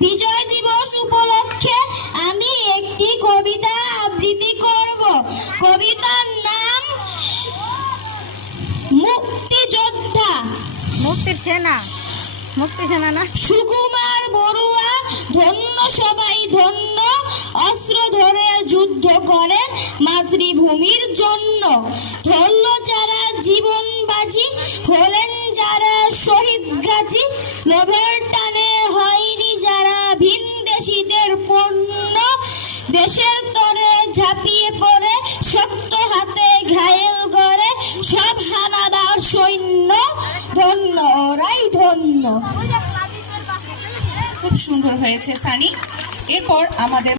বিজয় দিবস উপলক্ষে আমি একটি কবিতা আবৃত্তি করব। কবিতার নাম মুক্তিযোদ্ধা। মুক্তিসেনা না? সুকুমার বড়ুয়া ধন্য, সবাই ধন্য, অস্ত্র ধরে যুদ্ধ করে মাতৃভূমির জন্য। ধরল যারা জীবন বাজি, হলেন যারা শহীদ গাজী, লোভের টানে হয়নি যারা ভিনদেশীদের পণ্য। দেশের তরে ঝাঁপিয়ে পড়ে শক্ত হাতে ঘায়েল করে সব হানাদার সৈন্য ধন্য, ওরাই ধন্য। খুব সুন্দর হয়েছে সানি। এরপর আমাদের